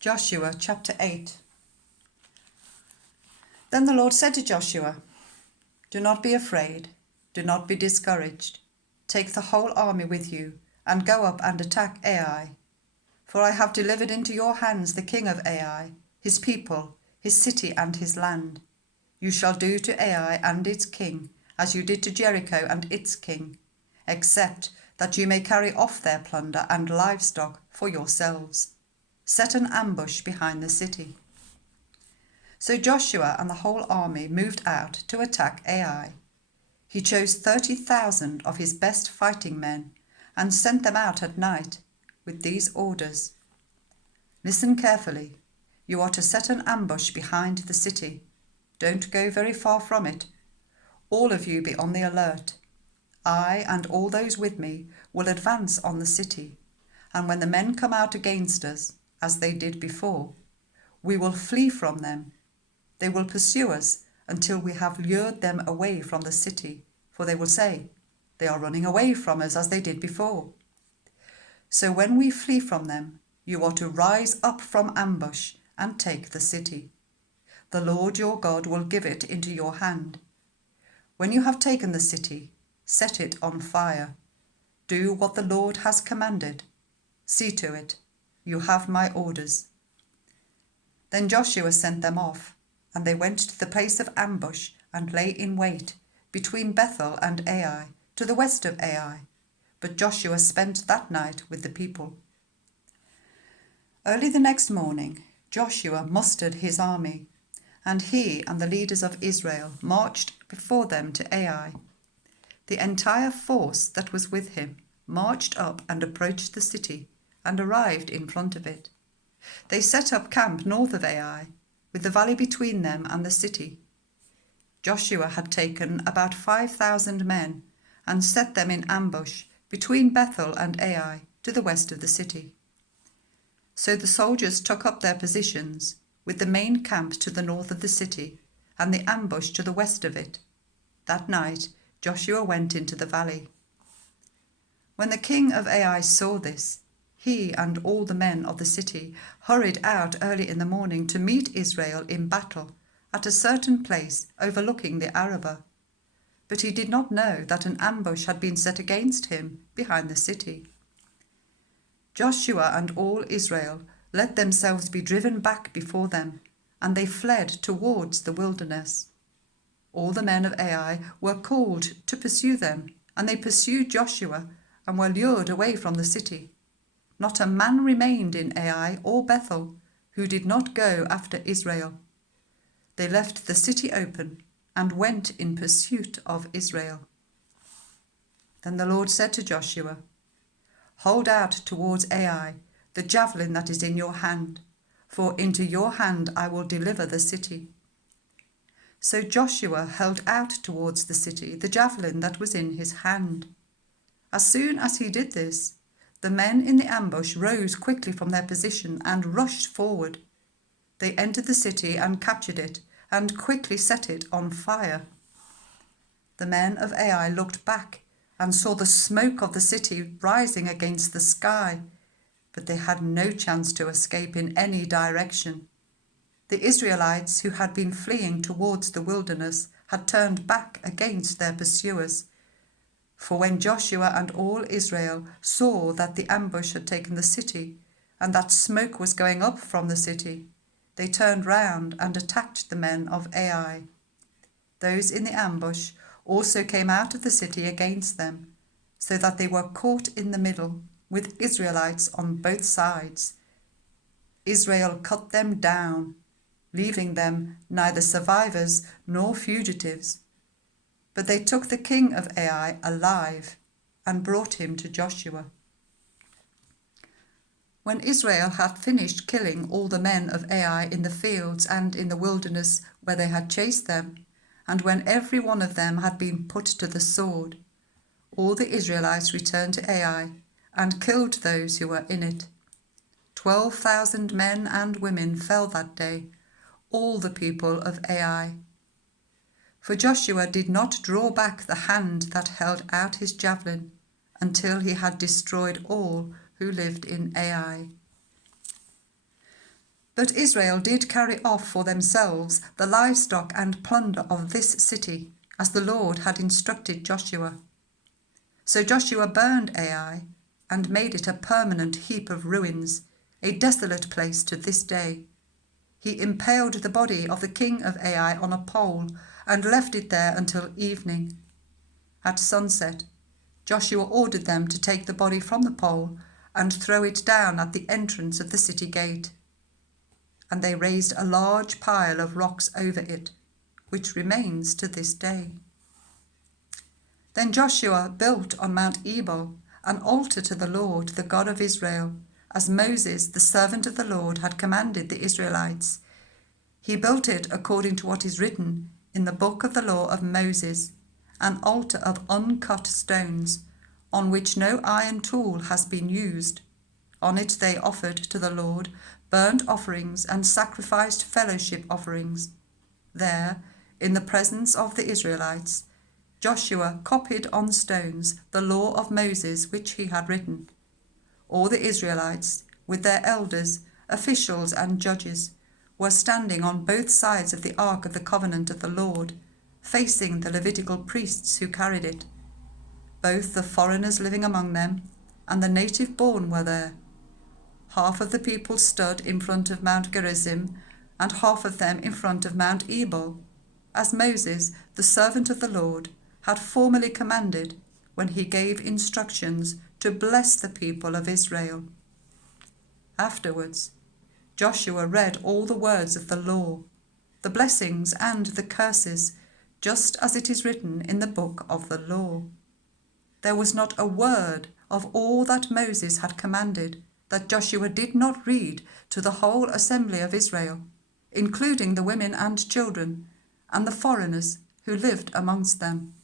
Joshua chapter 8. Then the Lord said to Joshua, "Do not be afraid, do not be discouraged. Take the whole army with you, and go up and attack Ai. For I have delivered into your hands the king of Ai, his people, his city and his land. You shall do to Ai and its king as you did to Jericho and its king, except that you may carry off their plunder and livestock for yourselves. Set an ambush behind the city." So Joshua and the whole army moved out to attack Ai. He chose 30,000 of his best fighting men and sent them out at night with these orders. "Listen carefully. You are to set an ambush behind the city. Don't go very far from it. All of you be on the alert. I and all those with me will advance on the city, and when the men come out against us, as they did before, we will flee from them. They will pursue us until we have lured them away from the city, for they will say, 'They are running away from us as they did before.' So when we flee from them, you are to rise up from ambush and take the city. The Lord your God will give it into your hand. When you have taken the city, set it on fire. Do what the Lord has commanded. See to it. You have my orders." Then Joshua sent them off, and they went to the place of ambush and lay in wait between Bethel and Ai, to the west of Ai. But Joshua spent that night with the people. Early the next morning, Joshua mustered his army, and he and the leaders of Israel marched before them to Ai. The entire force that was with him marched up and approached the city and arrived in front of it. They set up camp north of Ai, with the valley between them and the city. Joshua had taken about 5,000 men and set them in ambush between Bethel and Ai to the west of the city. So the soldiers took up their positions, with the main camp to the north of the city and the ambush to the west of it. That night Joshua went into the valley. When the king of Ai saw this, he and all the men of the city hurried out early in the morning to meet Israel in battle at a certain place overlooking the Arabah. But he did not know that an ambush had been set against him behind the city. Joshua and all Israel let themselves be driven back before them, and they fled towards the wilderness. All the men of Ai were called to pursue them, and they pursued Joshua and were lured away from the city. Not a man remained in Ai or Bethel who did not go after Israel. They left the city open and went in pursuit of Israel. Then the Lord said to Joshua, "Hold out towards Ai the javelin that is in your hand, for into your hand I will deliver the city." So Joshua held out towards the city the javelin that was in his hand. As soon as he did this, the men in the ambush rose quickly from their position and rushed forward. They entered the city and captured it, and quickly set it on fire. The men of Ai looked back and saw the smoke of the city rising against the sky, but they had no chance to escape in any direction. The Israelites who had been fleeing towards the wilderness had turned back against their pursuers. For when Joshua and all Israel saw that the ambush had taken the city, and that smoke was going up from the city, they turned round and attacked the men of Ai. Those in the ambush also came out of the city against them, so that they were caught in the middle, with Israelites on both sides. Israel cut them down, leaving them neither survivors nor fugitives. But they took the king of Ai alive and brought him to Joshua. When Israel had finished killing all the men of Ai in the fields and in the wilderness where they had chased them, and when every one of them had been put to the sword, all the Israelites returned to Ai and killed those who were in it. 12,000 men and women fell that day, all the people of Ai. For Joshua did not draw back the hand that held out his javelin until he had destroyed all who lived in Ai. But Israel did carry off for themselves the livestock and plunder of this city, as the Lord had instructed Joshua. So Joshua burned Ai and made it a permanent heap of ruins, a desolate place to this day. He impaled the body of the king of Ai on a pole and left it there until evening. At sunset, Joshua ordered them to take the body from the pole and throw it down at the entrance of the city gate. And they raised a large pile of rocks over it, which remains to this day. Then Joshua built on Mount Ebal an altar to the Lord, the God of Israel, as Moses, the servant of the Lord, had commanded the Israelites. He built it according to what is written in the book of the law of Moses, an altar of uncut stones, on which no iron tool has been used. On it they offered to the Lord burnt offerings and sacrificed fellowship offerings. There, in the presence of the Israelites, Joshua copied on stones the law of Moses which he had written. All the Israelites, with their elders, officials and judges, were standing on both sides of the ark of the covenant of the Lord, facing the Levitical priests who carried it. Both the foreigners living among them and the native born were there. Half of the people stood in front of Mount Gerizim, and half of them in front of Mount Ebal, as Moses, the servant of the Lord, had formerly commanded when he gave instructions to bless the people of Israel. Afterwards, Joshua read all the words of the law, the blessings and the curses, just as it is written in the book of the law. There was not a word of all that Moses had commanded that Joshua did not read to the whole assembly of Israel, including the women and children, and the foreigners who lived amongst them.